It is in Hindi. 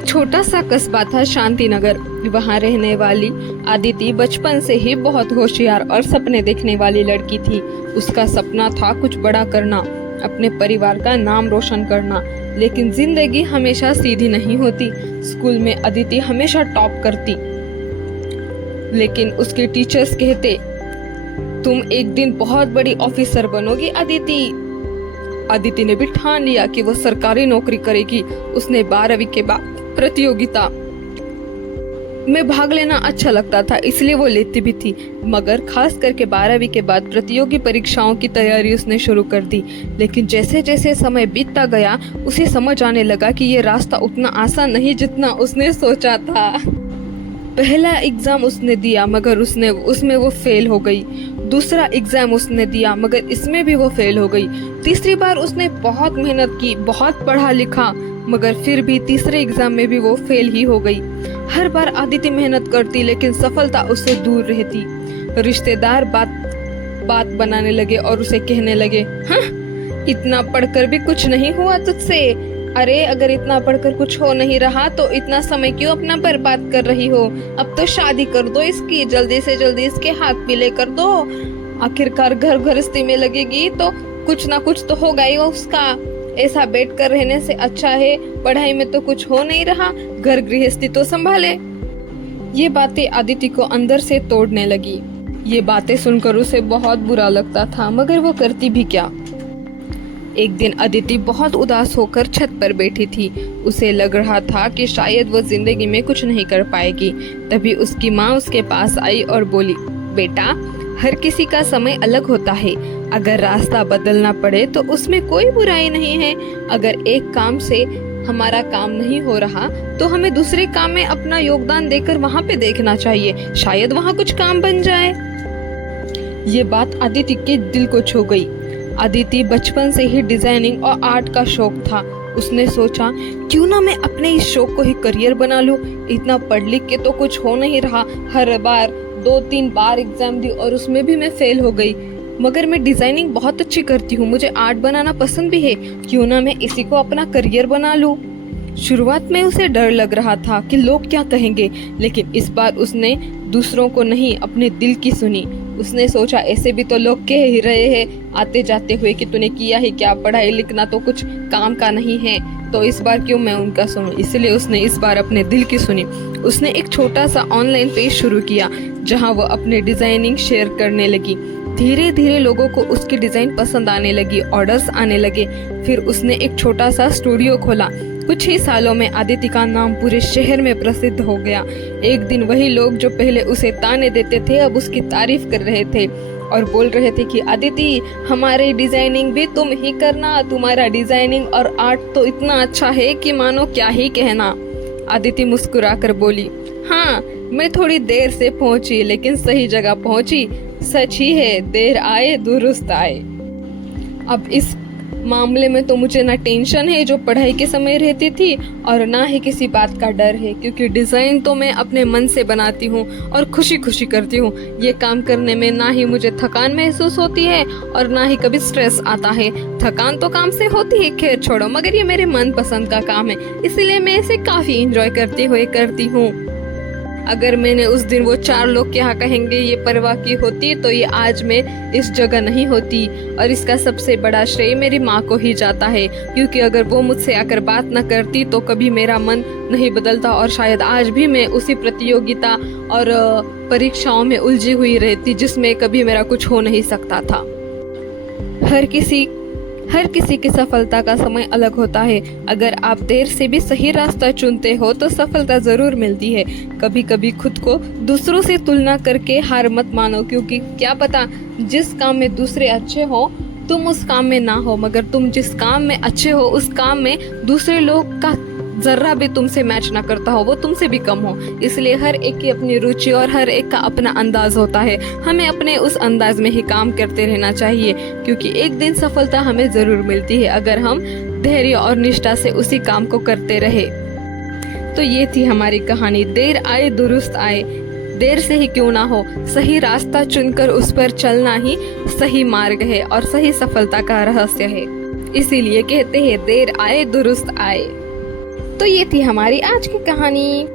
छोटा सा कस्बा था शांतिनगर। वहाँ रहने वाली आदिति बचपन से ही बहुत होशियार और सपने देखने वाली लड़की थी। उसका सपना था कुछ बड़ा करना, अपने परिवार का नाम रोशन करना। लेकिन जिंदगी हमेशा सीधी नहीं होती। स्कूल में अदिति हमेशा टॉप करती, लेकिन उसके टीचर्स कहते, तुम एक दिन बहुत बड़ी ऑफिसर बनोगी अदिति। अदिति ने भी ठान लिया कि वो सरकारी नौकरी करेगी। उसने 12वीं के बाद प्रतियोगिता में भाग लेना अच्छा लगता था, इसलिए वो लेती भी थी। मगर खास करके 12वीं के बाद प्रतियोगी परीक्षाओं की तैयारी उसने शुरू कर दी। लेकिन जैसे जैसे समय बीतता गया, उसे समझ आने लगा कि ये रास्ता उतना आसान नहीं जितना उसने सोचा था। पहला एग्जाम उसने दिया, मगर उसमें वो फेल हो गई। दूसरा एग्जाम उसने दिया, मगर इसमें भी वो फेल हो गई। तीसरी बार उसने बहुत मेहनत की, बहुत पढ़ा लिखा, मगर फिर भी तीसरे एग्जाम में भी वो फेल ही हो गई। हर बार आदिति मेहनत करती, लेकिन सफलता उससे दूर रहती। रिश्तेदार बात बनाने लगे और उसे कहने लगे, हाँ, इतना पढ़कर भी कुछ नहीं हुआ तुझसे। अरे अगर इतना पढ़कर कुछ हो नहीं रहा तो इतना समय क्यों अपना बर्बाद कर रही हो? अब तो शादी कर दो इसकी, जल्दी से जल्दी इसके हाथ पीले कर दो। आखिरकार घर गृहस्थी में लगेगी तो कुछ ना कुछ तो होगा ही उसका। ऐसा बैठकर रहने से अच्छा है पढ़ाई में तो कुछ हो नहीं रहा, घर गृहस्थी तो संभाले। ये बातें आदिति को अंदर से तोड़ने लगी। ये बातें सुनकर उसे बहुत बुरा लगता था, मगर वो करती भी क्या। एक दिन अदिति बहुत उदास होकर छत पर बैठी थी। उसे लग रहा था कि शायद वो जिंदगी में कुछ नहीं कर पाएगी। तभी उसकी माँ उसके पास आई और बोली, बेटा, हर किसी का समय अलग होता है। अगर रास्ता बदलना पड़े तो उसमें कोई बुराई नहीं है। अगर एक काम से हमारा काम नहीं हो रहा तो हमें दूसरे काम में अपना योगदान देकर वहाँ पे देखना चाहिए, शायद वहाँ कुछ काम बन जाए। ये बात आदिति के दिल को छू गई। आदिति बचपन से ही डिजाइनिंग और आर्ट का शौक था। उसने सोचा, क्यों ना मैं अपने इस शौक को ही करियर बना लूं। इतना पढ़ लिख के तो कुछ हो नहीं रहा। हर बार 2-3 बार एग्जाम दी और उसमें भी मैं फेल हो गई। मगर मैं डिजाइनिंग बहुत अच्छी करती हूँ, मुझे आर्ट बनाना पसंद भी है। क्यों ना मैं इसी को अपना करियर बना लूं। शुरुआत में उसे डर लग रहा था कि लोग क्या कहेंगे, लेकिन इस बार उसने दूसरों को नहीं, अपने दिल की सुनी। उसने सोचा, ऐसे भी तो लोग कह ही रहे हैं आते जाते हुए कि तूने किया ही क्या, पढ़ाई लिखना तो कुछ काम का नहीं है, तो इस बार क्यों मैं उनका सुनूं। इसलिए उसने इस बार अपने दिल की सुनी। उसने एक छोटा सा ऑनलाइन पेज शुरू किया, जहां वो अपने डिजाइनिंग शेयर करने लगी। धीरे धीरे लोगों को उसकी डिजाइन पसंद आने लगी, ऑर्डर्स आने लगे। फिर उसने एक छोटा सा स्टूडियो खोला। कुछ ही सालों में आदिति का नाम पूरे शहर में प्रसिद्ध हो गया। एक दिन वही लोग जो पहले उसे ताने देते थे, अब उसकी तारीफ कर रहे थे और बोल रहे थे कि आदिति, हमारे डिजाइनिंग भी तुम ही करना, तुम्हारा डिजाइनिंग और आर्ट तो इतना अच्छा है कि मानो क्या ही कहना। आदिति मुस्कुराकर बोली, हाँ, मैं थोड़ी देर से पहुंची, लेकिन सही जगह पहुंची। सच ही है, देर आए दुरुस्त आए। अब इस मामले में तो मुझे ना टेंशन है जो पढ़ाई के समय रहती थी, और ना ही किसी बात का डर है, क्योंकि डिजाइन तो मैं अपने मन से बनाती हूँ और खुशी खुशी करती हूँ। ये काम करने में ना ही मुझे थकान महसूस होती है और ना ही कभी स्ट्रेस आता है। थकान तो काम से होती है, खैर छोड़ो, मगर ये मेरे मन पसंद का काम है, इसलिए मैं इसे काफी एंजॉय करते हुए करती हूँ। अगर मैंने उस दिन वो 4 लोग क्या कहेंगे ये परवाह की होती तो ये आज मैं इस जगह नहीं होती। और इसका सबसे बड़ा श्रेय मेरी माँ को ही जाता है, क्योंकि अगर वो मुझसे आकर बात न करती तो कभी मेरा मन नहीं बदलता और शायद आज भी मैं उसी प्रतियोगिता और परीक्षाओं में उलझी हुई रहती जिसमें कभी मेरा कुछ हो नहीं सकता था। हर किसी की सफलता का समय अलग होता है। अगर आप देर से भी सही रास्ता चुनते हो तो सफलता जरूर मिलती है। कभी कभी खुद को दूसरों से तुलना करके हार मत मानो, क्योंकि क्या पता जिस काम में दूसरे अच्छे हो तुम उस काम में ना हो, मगर तुम जिस काम में अच्छे हो उस काम में दूसरे लोग का जर्रा भी तुमसे मैच ना करता हो, वो तुमसे भी कम हो। इसलिए हर एक की अपनी रुचि और हर एक का अपना अंदाज होता है। हमें अपने उस अंदाज में ही काम करते रहना चाहिए, क्योंकि एक दिन सफलता हमें जरूर मिलती है अगर हम धैर्य और निष्ठा से उसी काम को करते रहे। तो ये थी हमारी कहानी, देर आए दुरुस्त आए। देर से ही क्यों ना हो, सही रास्ता चुनकर उस पर चलना ही सही मार्ग है और सही सफलता का रहस्य है। इसीलिए कहते हैं देर आए दुरुस्त आए। तो ये थी हमारी आज की कहानी।